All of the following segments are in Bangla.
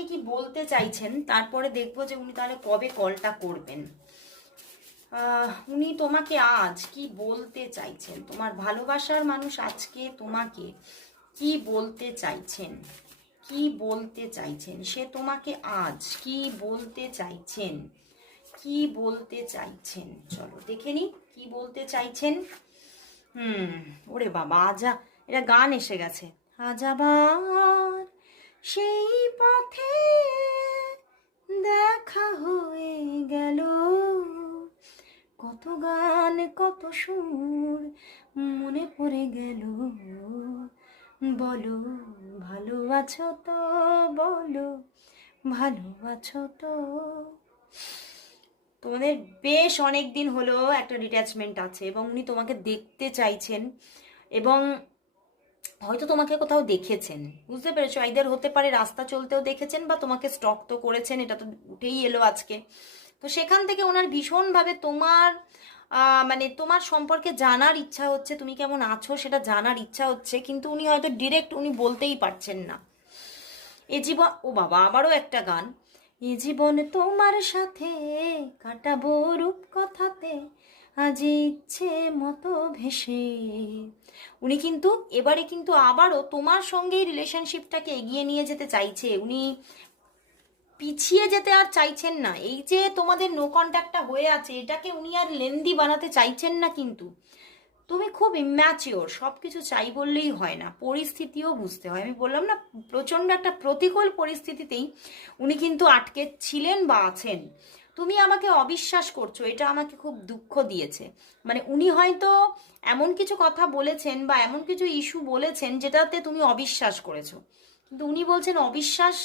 তোমাকে কি বলতে চাইছেন, তারপরে দেখবো যে উনি তাহলে কবে কলটা করবেন। উনি তোমাকে আজ কি বলতে চাইছেন, তোমার ভালোবাসার মানুষ আজকে তোমাকে কি বলতে চাইছেন, কি বলতে চাইছেন, সে তোমাকে আজ কি বলতে চাইছেন, কি বলতে চাইছেন। চলো দেখে নি কি বলতে চাইছেন। ওরে বাবা, আজা, এটা গান এসে গেছে। আজ আবার সেই পথে দেখা হয়ে গেল, কত গান কত সুর মনে পড়ে গেল, বলো ভালো আছো তো, বলো ভালো আছো তো। তোমাদের বেশ অনেক দিন হলো একটা ডিট্যাচমেন্ট আছে এবং উনি তোমাকে দেখতে চাইছেন এবং হয়তো তোমাকে কোথাও দেখেছেন, বুঝতে পেরেছো? আইদার হতে পারে রাস্তা চলতেও দেখেছেন বা তোমাকে স্টক তো করেছেন, এটা তো উঠেই এলো আজকে। তো সেখান থেকে ওনার ভীষণভাবে তোমার মানে তোমার সম্পর্কে জানার ইচ্ছা হচ্ছে, তুমি কেমন আছো সেটা জানার ইচ্ছা হচ্ছে, কিন্তু উনি হয়তো ডিরেক্ট উনি বলতেই পারছেন না। এ জীবন, ও বাবা আবারও একটা গান। এ জীবন তোমার সাথে কাটাবো রূপ কথাতে, আজ ইচ্ছে মতো ভেসে। উনি কিন্তু এবারে কিন্তু আবারও তোমার সঙ্গেই রিলেশনশিপটাকে এগিয়ে নিয়ে যেতে চাইছে, উনি পিছিয়ে যেতে আর চাইছেন না। এই যে তোমাদের নো কন্ট্যাক্টটা হয়ে আছে, এটাকে উনি আর লেন্দি বানাতে চাইছেন না। কিন্তু তুমি খুব ইম্যাচিওর, সব কিছু চাই বললেই হয় না, পরিস্থিতিও বুঝতে হয়। আমি বললাম না, প্রচণ্ড একটা প্রতিকূল পরিস্থিতিতেই উনি কিন্তু আটকে ছিলেন বা আছেন। তুমি আমাকে অবিশ্বাস করছো, এটা আমাকে খুব দুঃখ দিয়েছে। মানে উনি হয়তো এমন কিছু কথা বলেছেন বা এমন কিছু ইস্যু বলেছেন যেটাতে তুমি অবিশ্বাস করেছো, কিন্তু উনি বলছেন অবিশ্বাস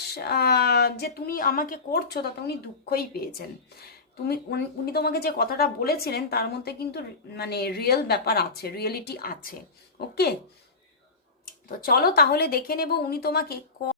যে তুমি আমাকে করছো তাতে উনি দুঃখই পেয়েছেন। উনি তোমাকে যে কথাটা বলেছিলেন তার মধ্যে কিন্তু মানে রিয়েল ব্যাপার আছে, রিয়েলিটি আছে। ওকে, তো চলো তাহলে দেখে নেব উনি তোমাকে